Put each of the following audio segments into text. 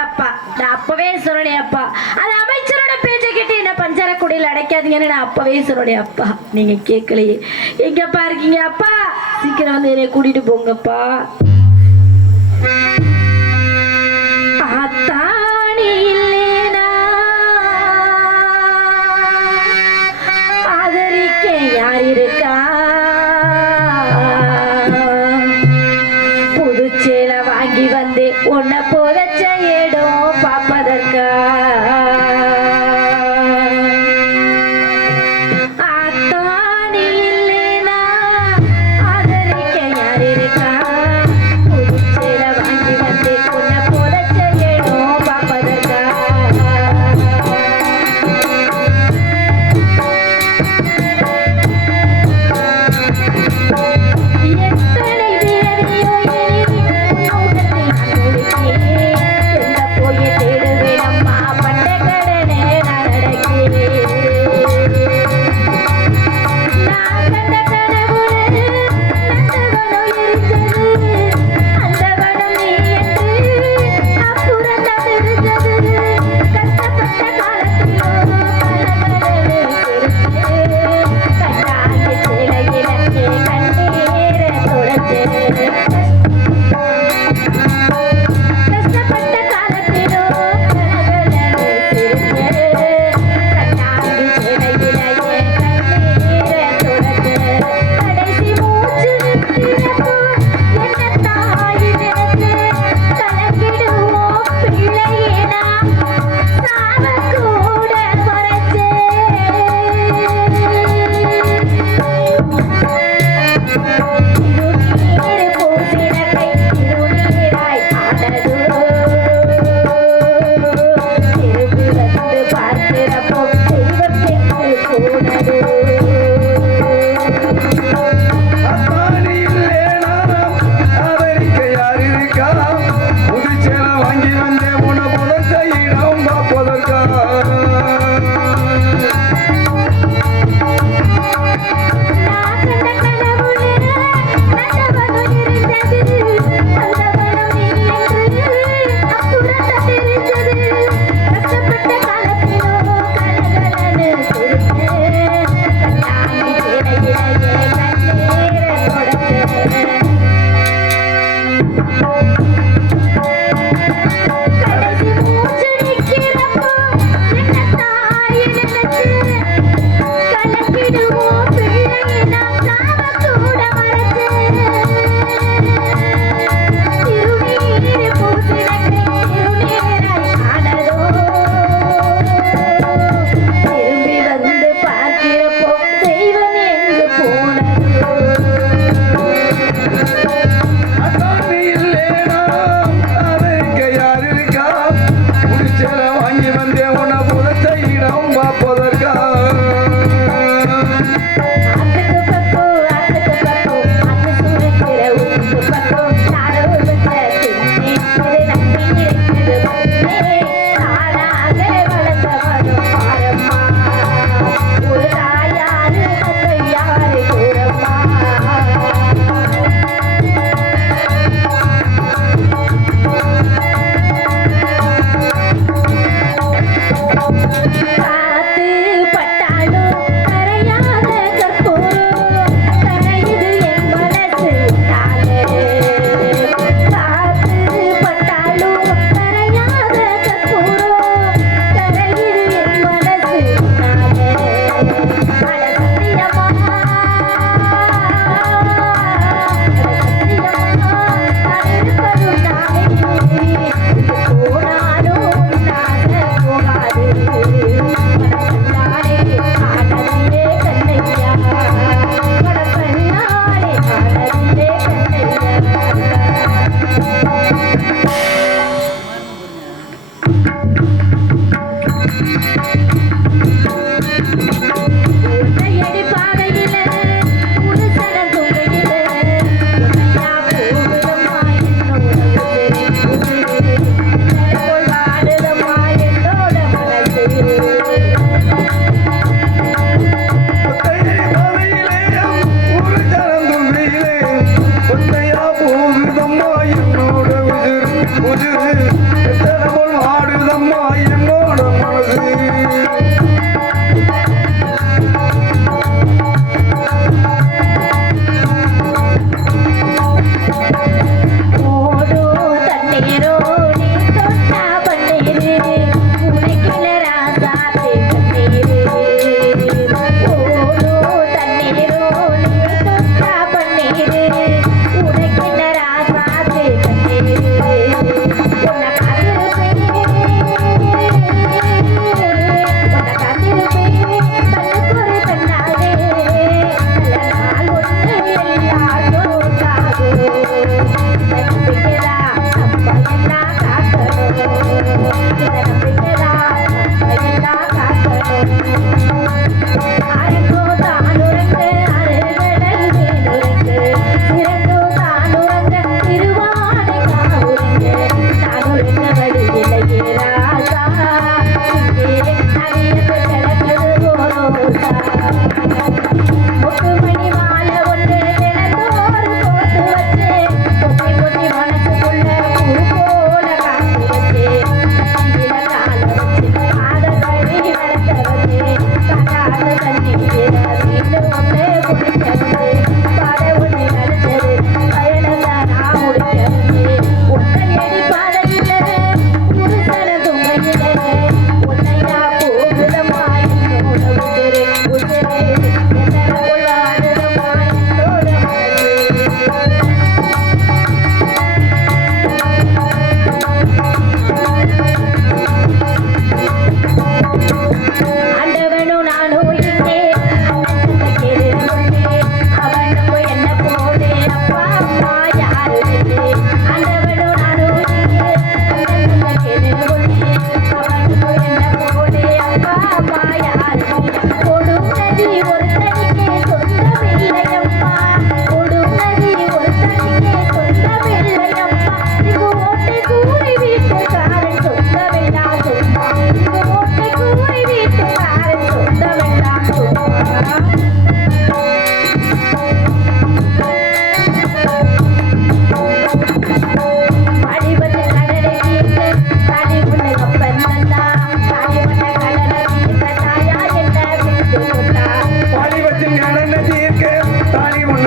அப்பா நான் அப்பவே சொன்னேன் அப்பா அது அமைச்சரோட பேச்சை கேட்டு என்ன பஞ்சரக்குடியில் அடைக்காதீங்கன்னு நான் அப்பவே சொன்னேன் அப்பா நீங்க கேட்கலையே. எங்கப்பா இருக்கீங்க அப்பா? சீக்கிரம் வந்து என்னை கூட்டிட்டு போங்கப்பா. உன்னை புதைச்ச இடம் பார்ப்பதற்கா? Thank you.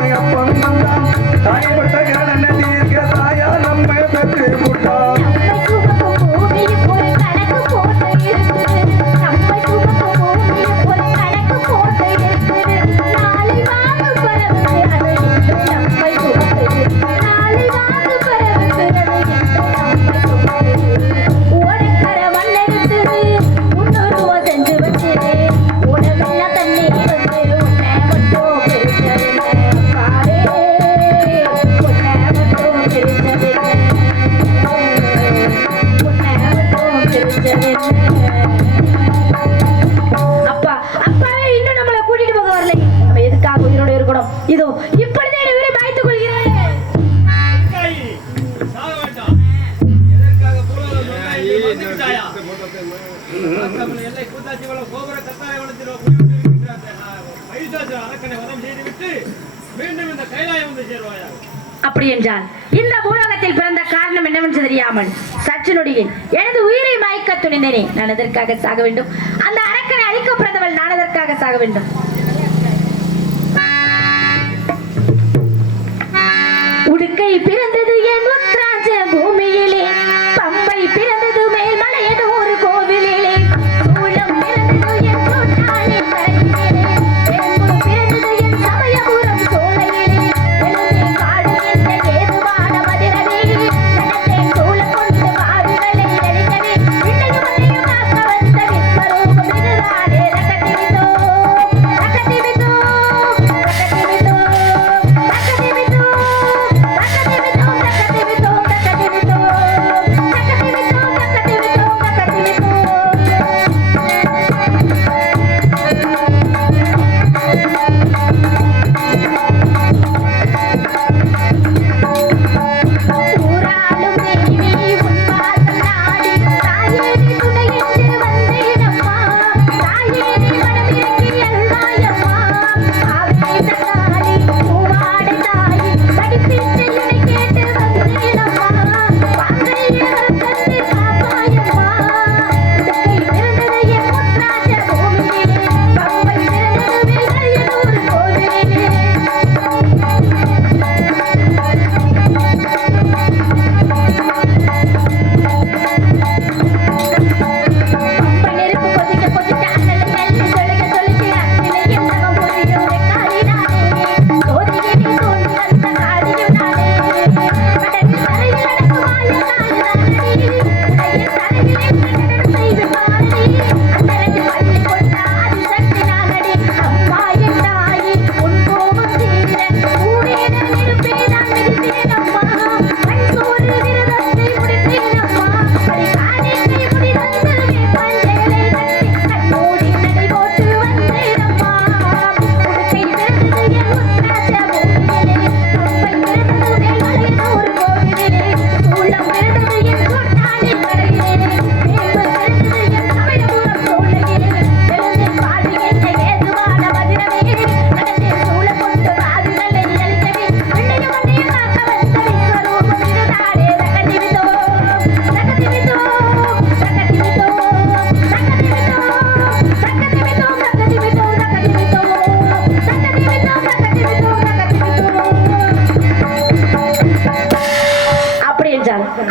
தாயப்பட்ட தாயப்பட்ட தாயா நம்ம பெற்று மகிஷாசுர அரக்கனை வதம் செய்துவிட்டு மீண்டும் இந்த கைலாயம் வந்து சேருவாயா? அப்படி என்றால் இந்த பூலகத்தில் பிறந்த காரணம் என்னவென்று தெரியாமல் சற்று நொடியில் எனது உயிரை மயக்க துணிந்தேனே நான் எதற்காக சாக வேண்டும்? அந்த அரக்கனை அழிக்க பிறந்தவள் நான் எதற்காக சாக வேண்டும்? உடுக்கை பிறந்தது என் முத்ராஜ பூமியிலே.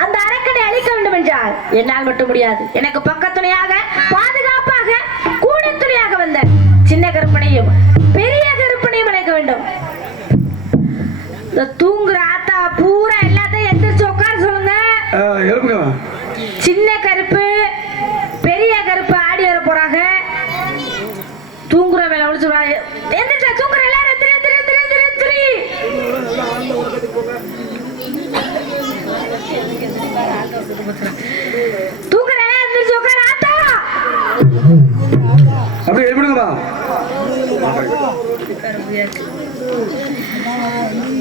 அந்த அரக்கனை அழிக்க வேண்டும் என்றால் என்னால் மட்டும் முடியாது. எனக்கு பக்கத்துணையாக பாதுகாப்பாக கூட துணையாக வந்த சின்ன கருப்பனையும் பெரிய கருப்பனையும் அழைக்க வேண்டும். இந்த தூங்குற ஆத்தா பூரா எல்லாத்தையும் எந்திரிச்சு உட்கார சொல்லுங்க. எந்திரிச்சு உட்கார ஆத்தா! அப்படியே எழுப்பிடுங்கப்பா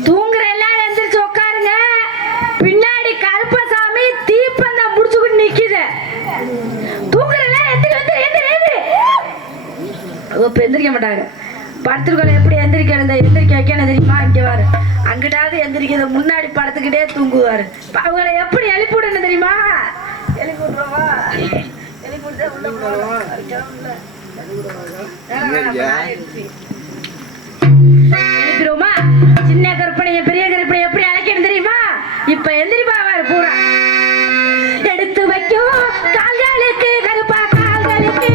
தூங்குற எல்லாரும் எந்திரிச்சு உட்காருங்க. பின்னாடி கருப்பசாமி தீப்பந்தம் முடிச்சுக்கிட்டு நிக்குது. தூங்குற எல்லாரும் எந்திரி எந்திரி எந்திரி எந்திரிக்க மாட்டாங்க. படுத்துருக்கோம் எப்படி எந்திரிக்க எந்திரிக்க வைக்கணும் தெரியுமா? இங்க வாரு அங்கிட்டாவது எந்திரிக்கிறது முன்னாடி படுத்துக்கிட்டே தூங்குவாரு. அவங்கள எப்படி எழுப்பி விடணும் தெரியுமா? எழுப்பி விட்டு உள்ள. எழுப்பிடுவோமா? சின்ன கற்பனைய பெரிய கற்பனை எப்படி அழைக்கணும் தெரியுமா? இப்ப எந்திரிப்பாவாரு பூரா எடுத்து வைக்கும் கால்களுக்கு கருப்பா கால்களுக்கு.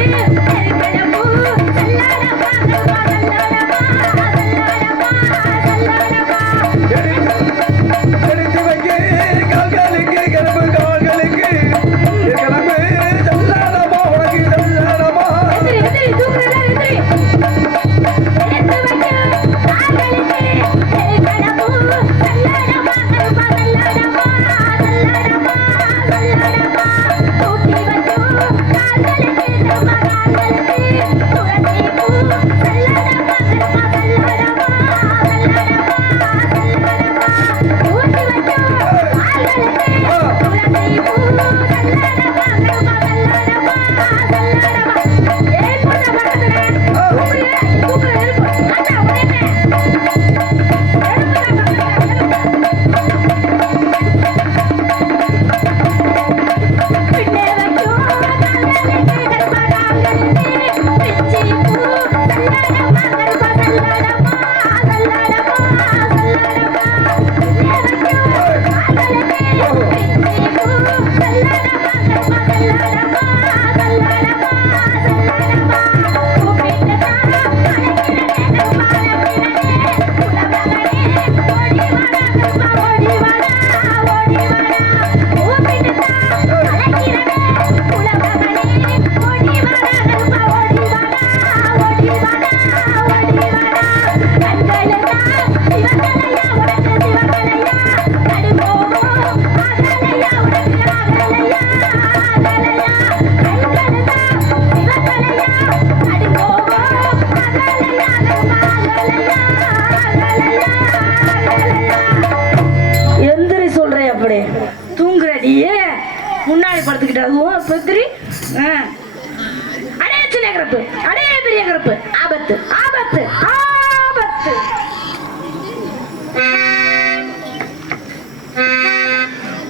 Bye. கருப்பு அடே பெரிய கருப்பு. ஆபத்து. ஆபத்து. ஆபத்து.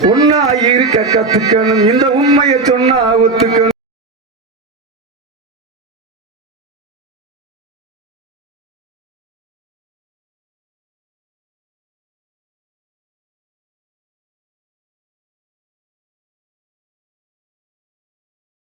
ஒன்னா இருக்க கத்துக்கணும். இந்த உண்மையை சொன்னா ஒத்துக்கணும்.